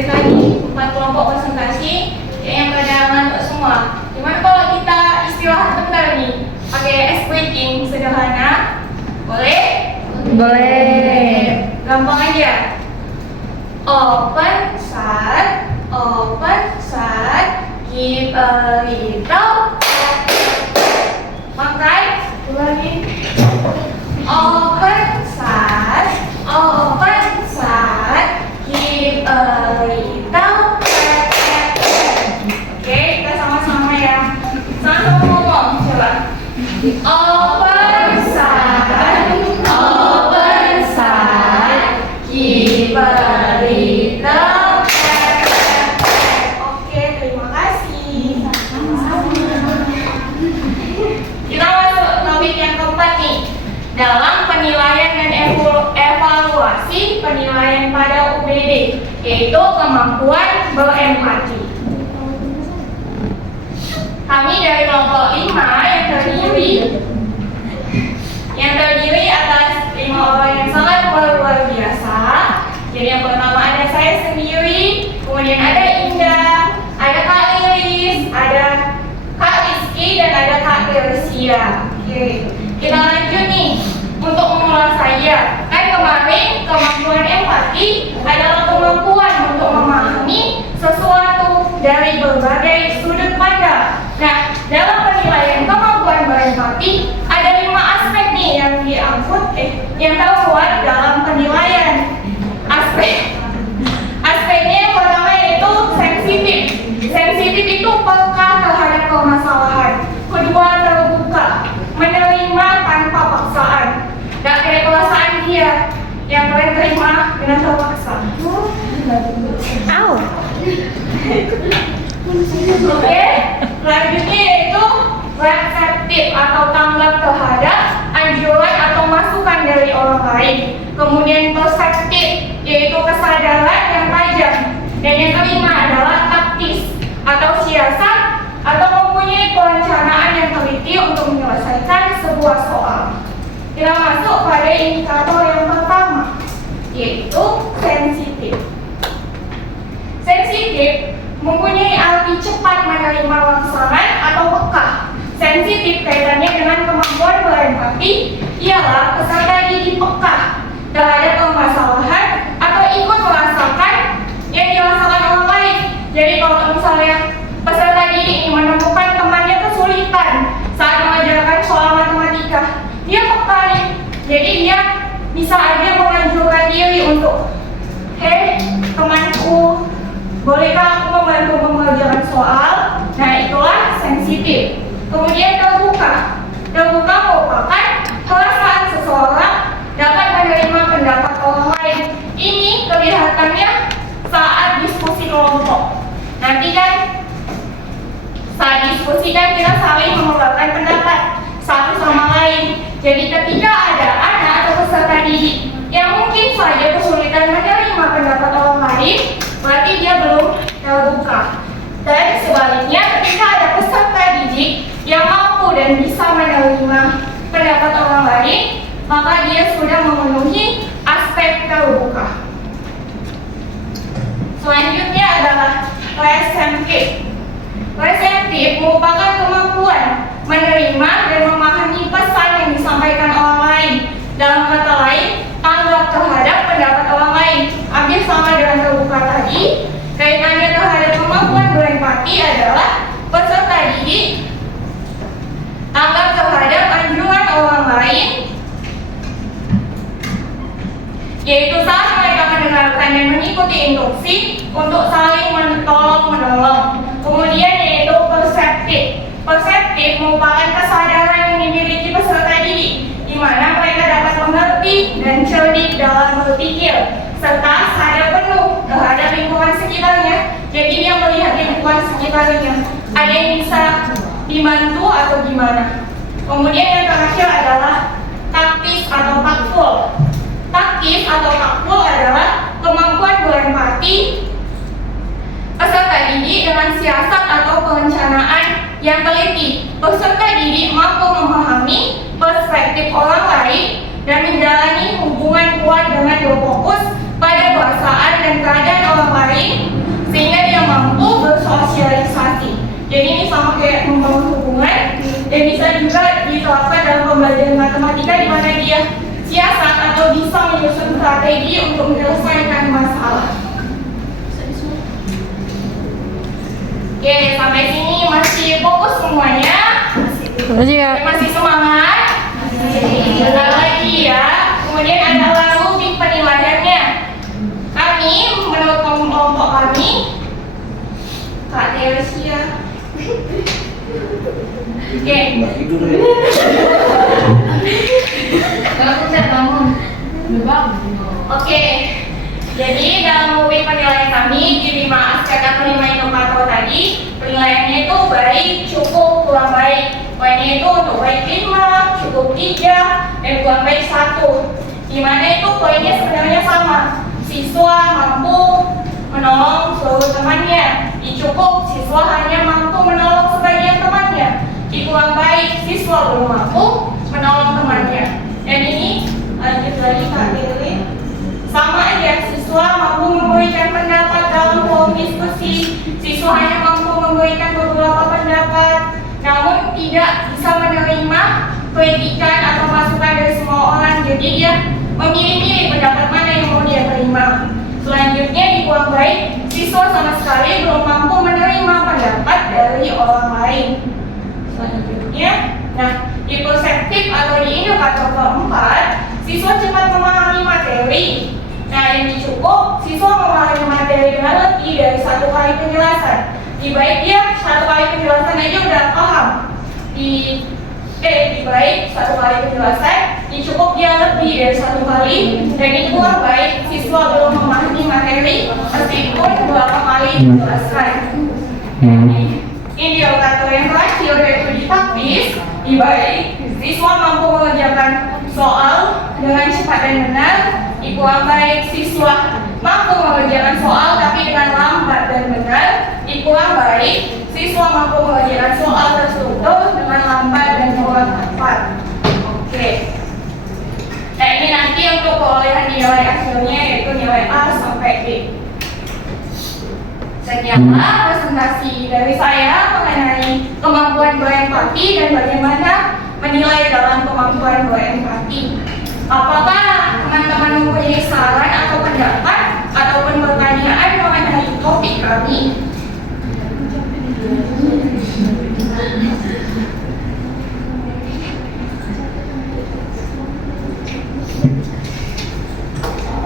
dari tadi 4 kelompok presentasi yang pada ngantuk semua. Gimana kalau kita istirahat bentar nih, pakai ice breaking sederhana? Boleh? Boleh. Gampang aja. Open side, give a little. Pakai ulangi. Open side, give a little. Oke, kita sama-sama ya. Sama-sama ngomong, coba. Open side, give a little. Oke, terima kasih. Kita masuk topik yang keempat nih. Dalam penilaian dan evaluasi penilaian pada UBD, yaitu kemampuan berempati. Kami dari kelompok 5 yang terdiri atas 5 orang yang sangat luar biasa. Jadi yang pertama ada saya sendiri, kemudian ada Indah, ada Kak Lilis, ada Kak Rizky, dan ada Kak Delsia. Oke, kita lanjut nih untuk mengulas saja. Kan kemarin kemampuan empati adalah kemampuan untuk memahami sesuatu dari berbagai sudut pandang. Nah, dalam penilaian kemampuan berempati ada 5 aspek nih yang termuat dalam penilaian. Aspeknya yang pertama yaitu sensitif. Sensitif itu peka terhadap permasalahan. Kedua, terbuka, menerima tanpa paksaan. Gak kayak perasaan dia yang kalian terima dengan terpaksa. Oke, selanjutnya yaitu reseptif atau tanggap terhadap anjuran atau masukan dari orang lain. Kemudian perseptif yaitu kesadaran yang tajam. Dan yang kelima adalah taktis atau siasat atau mempunyai perencanaan yang teliti untuk menyelesaikan sebuah soal. Kita masuk pada indikator yang pertama, yaitu sensitif. Sensitif mempunyai arti cepat menerima rangsangan atau peka. Sensitif kaitannya dengan kemampuan berempati ialah peserta didik peka terhadap permasalahan atau ikut merasakan yang dirasakan orang lain. Jadi kalau misalnya peserta didik ini menemukan temannya kesulitan saat mengajarkan soal matematika, dia peka nih. Jadi dia bisa aja menganjurkan diri untuk, "Hei temanku, bolehkah aku membantu mengerjakan soal?" Nah, itulah sensitif. Kemudian terbuka. Terbuka merupakan perasaan seseorang dapat menerima pendapat orang lain. Ini kelihatannya saat diskusi kelompok. Nanti kan saat diskusi kan kita saling mengeluarkan pendapat satu sama lain. Jadi ketika ada anak atau peserta didik yang mungkin saja kesulitan menerima pendapat orang lain, berarti dia belum terbuka. Dan sebaliknya, ketika ada peserta didik yang mampu dan bisa menerima pendapat orang lain, maka dia sudah memenuhi aspek terbuka. Selanjutnya adalah reseptif. Reseptif merupakan kemampuan menerima dan memahami pesan yang disampaikan orang lain. Dalam kata lain, tanggap terhadap pendapat orang lain. Hampir sama dengan terbuka tadi. Kaitannya terhadap kemampuan berempati adalah peserta didik tanggap terhadap anjuran orang lain, yaitu saat mereka mendengarkan dan mengikuti instruksi untuk saling menolong. Kemudian yaitu perseptif. Perseptif merupakan kesadaran yang dimiliki peserta didik, di mana mereka dapat mengerti dan cerdik dalam berpikir, serta sadar penuh terhadap lingkungan sekitarnya. Jadi dia melihat lingkungan sekitarnya, ada yang bisa dibantu atau gimana. Kemudian yang terakhir adalah taktis atau taktful. Taktis atau taktful adalah kemampuan berempati peserta didik dengan siasat atau perencanaan yang teliti. Peserta didik mampu memahami perspektif orang lain dan menjalani hubungan kuat dengan berfokus pada perasaan dan keadaan orang lain pembelajaran matematika di mana dia siasat atau bisa menyusun strategi untuk menyelesaikan masalah. Oke, sampai sini masih fokus semuanya? Masih semangat? Bentar lagi ya. Kemudian ada lalu penilaiannya. Kami, menurut kelompok kami, Kak Delsia. Oke. Oke. Jadi dalam UB penilaian kami di 5 aspek atau 5 indikator tadi, penilaiannya itu baik, cukup, kurang baik. Poinnya itu untuk baik 5, cukup 3, dan kurang baik 1. Dimana itu poinnya sebenarnya sama. Siswa mampu menolong seluruh temannya. Di cukup, siswa hanya mampu menolong sebagian temannya. Di kurang baik, siswa belum mampu menolong temannya. Dan ini lanjut lagi Kak Lili. Sama aja, siswa mampu memberikan pendapat dalam forum diskusi. Siswa hanya mampu memberikan beberapa pendapat, namun tidak bisa menerima kritikan atau masukan dari semua orang. Jadi dia memilih-milih pendapat mana yang mau dia terima. Selanjutnya di kurang baik, siswa sama sekali belum mampu menerima pendapat dari orang lain. Selanjutnya, nah di perseptif atau di indikator keempat, siswa cepat memahami materi. Nah yang cukup, siswa memahami materi dengan lebih dari 1 kali penjelasan. Di baik dia 1 kali penjelasan aja udah paham. Di baik 1 kali penjelasan, di cukup dia lebih dari 1 kali, dan di kurang baik siswa belum memahami materi meskipun beberapa kali dijelaskan. Indikator yang terakhir yaitu di taktis. Di baik siswa mampu mengerjakan soal dengan cepat dan benar. Di kurang baik siswa mampu mengerjakan soal tapi dengan lambat dan benar. Di kurang baik siswa mampu mengerjakan soal terstruktur dengan lambat dan kurang tepat. Oke. Nah ini nanti untuk perolehan nilai hasilnya yaitu nilai A sampai D. Sekianlah presentasi dari saya mengenai kemampuan berempati dan bagaimana menilai dalam kemampuan berempati. Apakah teman-teman mempunyai saran atau pendapat ataupun pertanyaan mengenai topik kami?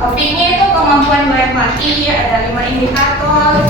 Topiknya itu kemampuan berempati, ada 5 indikator.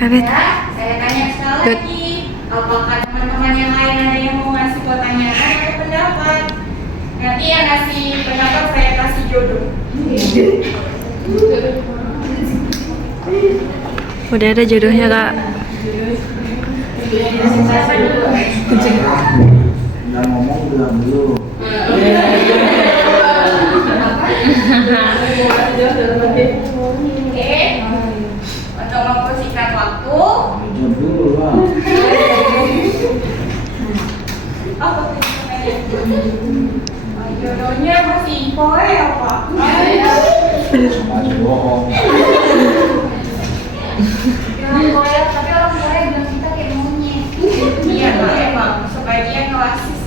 Kabet. Ya, saya tanya sekali lagi, apakah teman-teman yang lain ada yang mau ngasih pertanyaan atau pendapat? Nanti yang ngasih pendapat saya kasih jodoh. Udah ada jodohnya, Kak. Udah ngomong bilang dulu. Oke, untuk mempersingkat waktu. Jawab dulu lah. Apa jodohnya masih poe ya Pak? Masih bohong. Jangan poe, tapi orang poe bilang kita kayak monyet. Iya Pak, emang sebagian klasis.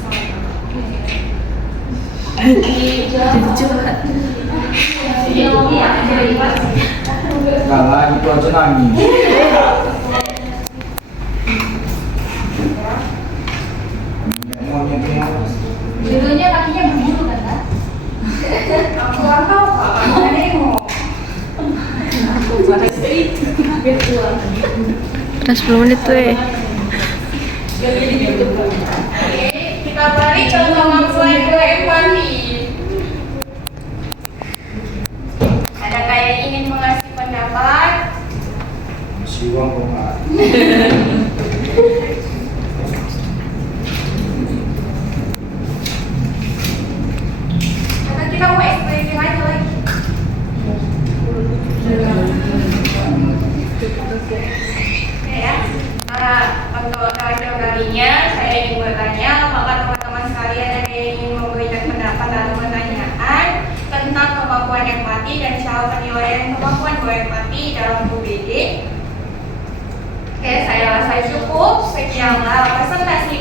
Kalah gitu aja nangis. Monyetnya. Judulnya kakinya berbulu kan, Kak? Aku kurang tahu, Pak. Mana nemo? Udah 10 menit tuh Oke, kita balik ke kemampuan berempati. Adakah yang ingin mengasih pendapat? Si uang kok nggak? Karena kita mau eksplisit aja lagi. dan cara penilaian kemampuan berempati dalam UBD. Oke, saya rasa cukup. Sekianlah presentasi